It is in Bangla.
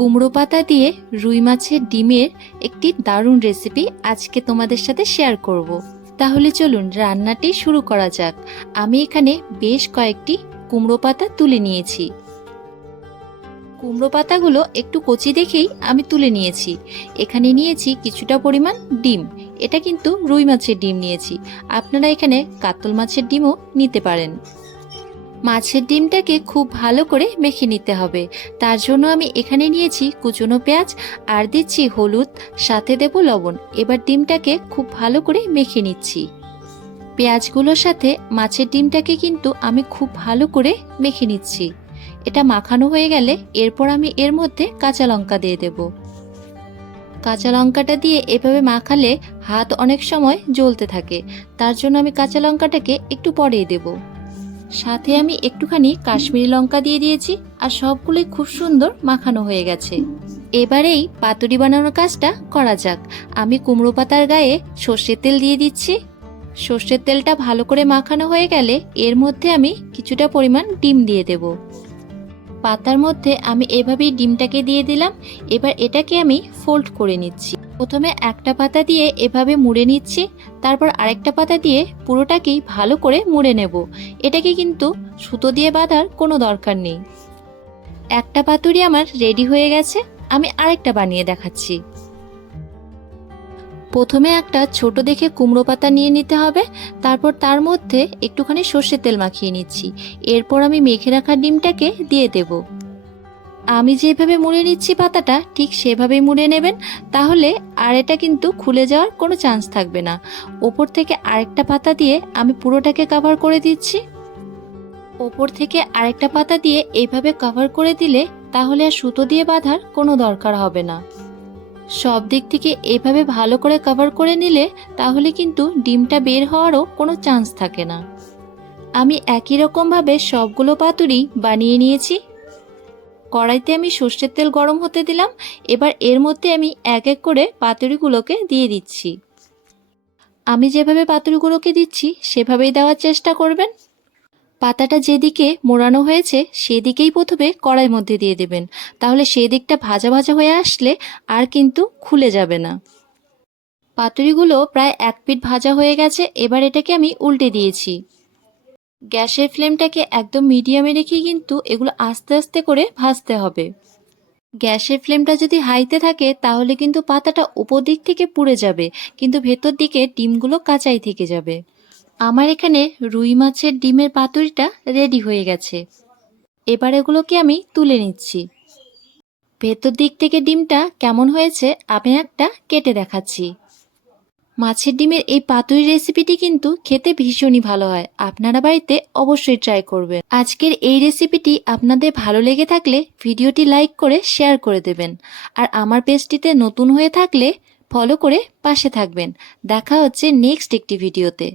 কুমড়ো পাতা দিয়ে রুই মাছের ডিমের একটি দারুণ রেসিপি আজকে তোমাদের সাথে শেয়ার করব। তাহলে চলুন রান্নাটি শুরু করা যাক। আমি এখানে বেশ কয়েকটি কুমড়ো পাতা তুলে নিয়েছি। কুমড়ো পাতাগুলো একটু কচি দেখেই আমি তুলে নিয়েছি। এখানে নিয়েছি কিছুটা পরিমাণ ডিম। এটা কিন্তু রুই মাছের ডিম নিয়েছি। আপনারা এখানে কাতল মাছের ডিমও নিতে পারেন। মাছের ডিমটাকে খুব ভালো করে মেখে নিতে হবে। তার জন্য আমি এখানে নিয়েছি কুচনো পেঁয়াজ, আর দিচ্ছি হলুদ, সাথে দেব লবণ। এবার ডিমটাকে খুব ভালো করে মেখে নিচ্ছি। পেঁয়াজগুলোর সাথে মাছের ডিমটাকে কিন্তু আমি খুব ভালো করে মেখে নিচ্ছি। এটা মাখানো হয়ে গেলে এরপর আমি এর মধ্যে কাঁচা লঙ্কা দিয়ে দেব। কাঁচা লঙ্কাটা দিয়ে এভাবে মাখালে হাত অনেক সময় জ্বলতে থাকে। তার জন্য আমি কাঁচা লঙ্কাটাকে একটু পরেই দেবো। সাথে আমি একটুখানি কাশ্মীরি লঙ্কা দিয়ে দিয়েছি আর সবগুলোই খুব সুন্দর মাখানো হয়ে গেছে। এবারেই পাতুরি বানানোর কাজটা করা যাক। আমি কুমড়ো পাতার গায়ে সর্ষের তেল দিয়ে দিচ্ছি। সর্ষের তেলটা ভালো করে মাখানো হয়ে গেলে এর মধ্যে আমি কিছুটা পরিমাণ ডিম দিয়ে দেব। পাতার মধ্যে আমি এভাবেই ডিমটাকে দিয়ে দিলাম। এবার এটাকে আমি ফোল্ড করে নিচ্ছি। প্রথমে একটা পাতা দিয়ে এভাবে মুড়ে নিচ্ছি, তারপর আরেকটা পাতা দিয়ে পুরোটাকেই ভালো করে মুড়ে নেব। এটাকে কিন্তু সুতো দিয়ে বাঁধার কোনো দরকার নেই। একটা পাতুরি আমার রেডি হয়ে গেছে, আমি আরেকটা বানিয়ে দেখাচ্ছি। প্রথমে একটা ছোট দেখে কুমড়ো পাতা নিয়ে নিতে হবে, তারপর তার মধ্যে একটুখানি সর্ষের তেল মাখিয়ে নিচ্ছি। এরপর আমি মেখে রাখা ডিমটাকে দিয়ে দেব। আমি যেভাবে মুড়ে নিচ্ছি পাতাটা, ঠিক সেভাবেই মুড়ে নেবেন। তাহলে আর এটা কিন্তু খুলে যাওয়ার কোনো চান্স থাকবে না। ওপর থেকে আরেকটা পাতা দিয়ে আমি পুরোটাকে কভার করে দিচ্ছি। ওপর থেকে আরেকটা পাতা দিয়ে এইভাবে কভার করে দিলে তাহলে আর সুতো দিয়ে বাঁধার কোনো দরকার হবে না। সব দিক থেকে এভাবে ভালো করে কভার করে নিলে তাহলে কিন্তু ডিমটা বের হওয়ারও কোনো চান্স থাকে না। আমি একই রকমভাবে সবগুলো পাতুরি বানিয়ে নিয়েছি। কড়াইতে আমি সর্ষের তেল গরম হতে দিলাম। এবার এর মধ্যে আমি এক এক করে পাতুরিগুলোকে দিয়ে দিচ্ছি। আমি যেভাবে পাতুরিগুলোকে দিচ্ছি, সেভাবেই দেওয়ার চেষ্টা করবেন। পাতাটা যেদিকে মোড়ানো হয়েছে, সেদিকেই প্রথমে কড়াই মধ্যে দিয়ে দেবেন। তাহলে সেদিকটা ভাজা ভাজা হয়ে আসলে আর কিন্তু খুলে যাবে না। পাতুরিগুলো প্রায় এক পিঠ ভাজা হয়ে গেছে, এবার এটাকে আমি উল্টে দিয়েছি। গ্যাসের ফ্লেমটাকে একদম মিডিয়ামে রেখে কিন্তু এগুলো আস্তে আস্তে করে ভাজতে হবে। গ্যাসের ফ্লেমটা যদি হাইতে থাকে, তাহলে কিন্তু পাতাটা উপর দিক থেকে পুড়ে যাবে, কিন্তু ভেতর দিকে ডিমগুলো কাঁচাই থেকে যাবে। আমার এখানে রুই মাছের ডিমের পাতুরিটা রেডি হয়ে গেছে। এবার এগুলোকে আমি তুলে নিচ্ছি। ভেতর দিক থেকে ডিমটা কেমন হয়েছে, আমি একটা কেটে দেখাচ্ছি। মাছের ডিমের এই পাতুরি রেসিপিটি কিন্তু খেতে ভীষণই ভালো হয়। আপনারা বাড়িতে অবশ্যই ট্রাই করবেন। আজকের এই রেসিপিটি আপনাদের ভালো লেগে থাকলে ভিডিওটি লাইক করে শেয়ার করে দেবেন। আর আমার পেজটিতে নতুন হয়ে থাকলে ফলো করে পাশে থাকবেন। দেখা হচ্ছে নেক্সট একটি ভিডিওতে